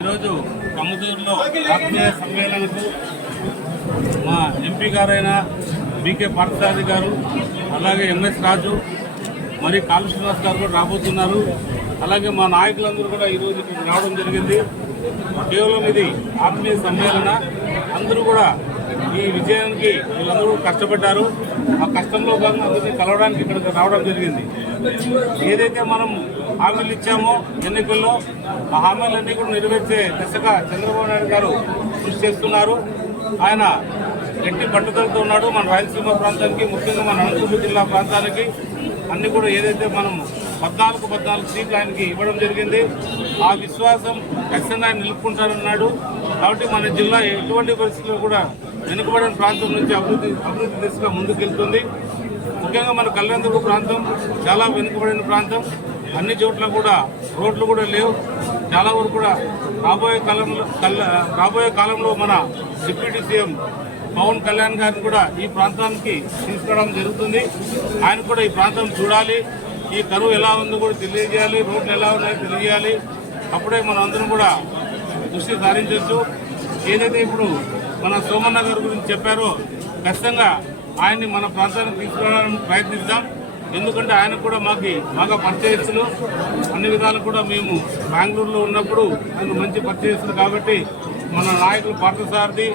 ఈరోజు కమ్మదూరులో ఆత్మీయ సమ్మేళనకు మా ఎంపీ గారైన బీకే పార్థసారథి గారు, అలాగే ఎంఎస్ రాజు, మరి కాళు శ్రీనివాస్ గారు కూడా రాబోతున్నారు. అలాగే మా నాయకులందరూ కూడా ఈరోజు ఇక్కడికి రావడం జరిగింది. కేవలం ఇది ఆత్మీయ సమ్మేళన. అందరూ కూడా ఈ విజయానికి వీళ్ళందరూ కష్టపడ్డారు. ఆ కష్టంలో భాగంగా అందరినీ కలవడానికి ఇక్కడికి రావడం జరిగింది. ఏదైతే మనం హామీలు ఇచ్చామో ఎన్నికల్లో, ఆ హామీలన్నీ కూడా నెరవేర్చే దిశగా చంద్రబాబు నాయుడు గారు కృషి చేస్తున్నారు. ఆయన గట్టి పట్టుదలతో ఉన్నాడు. మన రాయలసీమ ప్రాంతానికి, ముఖ్యంగా మన అనంతపురం జిల్లా ప్రాంతానికి అన్ని కూడా ఏదైతే మనం 14 సీట్లు ఆయనకి ఇవ్వడం జరిగింది. ఆ విశ్వాసం ఖచ్చితంగా ఆయన నిలుపుకుంటారన్నాడు. కాబట్టి మన జిల్లా ఎటువంటి పరిస్థితుల్లో కూడా వెనుకబడిన ప్రాంతం నుంచి అభివృద్ధి దిశగా ముందుకెళ్తుంది. ముఖ్యంగా మన కళ్యాణదుర్గ ప్రాంతం చాలా వెనుకబడిన ప్రాంతం. అన్ని చోట్ల కూడా రోడ్లు కూడా లేవు. చాలా వరకు కూడా రాబోయే కాలంలో మన డిప్యూటీ సీఎం పవన్ కళ్యాణ్ గారిని కూడా ఈ ప్రాంతానికి తీసుకురావడం జరుగుతుంది. ఆయన కూడా ఈ ప్రాంతం చూడాలి, ఈ కరువు ఎలా ఉందో కూడా తెలియజేయాలి, రోడ్లు ఎలా ఉన్నాయో తెలియజేయాలి. అప్పుడే మనం అందరం కూడా దృష్టి సారించవచ్చు. ఏదైతే ఇప్పుడు మన సోమన్న గారి గురించి చెప్పారో ఖచ్చితంగా ఆయన్ని మన ప్రాంతానికి తీసుకురావడానికి ప్రయత్నిద్దాం. ఎందుకంటే ఆయన కూడా బాగా పరిచయస్తులు. అన్ని విధాలు కూడా మేము బెంగళూరులో ఉన్నప్పుడు ఆయన మంచి పరిచయస్తులు. కాబట్టి మన నాయకులు పార్థసారథి,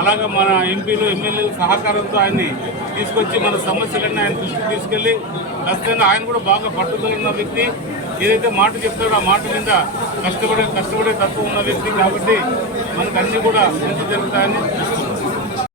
అలాగే మన ఎంపీలు ఎమ్మెల్యేల సహకారంతో ఆయన్ని తీసుకొచ్చి మన సమస్యలన్నీ ఆయన దృష్టికి తీసుకెళ్లి ఖచ్చితంగా ఆయన కూడా బాగా పట్టుదల ఉన్న వ్యక్తి. ఏదైతే మాట చెప్తాడో ఆ మాట మీద కష్టపడే తత్వం ఉన్న వ్యక్తి. కాబట్టి మనకు అన్ని కూడా మంచి జరుగుతాయని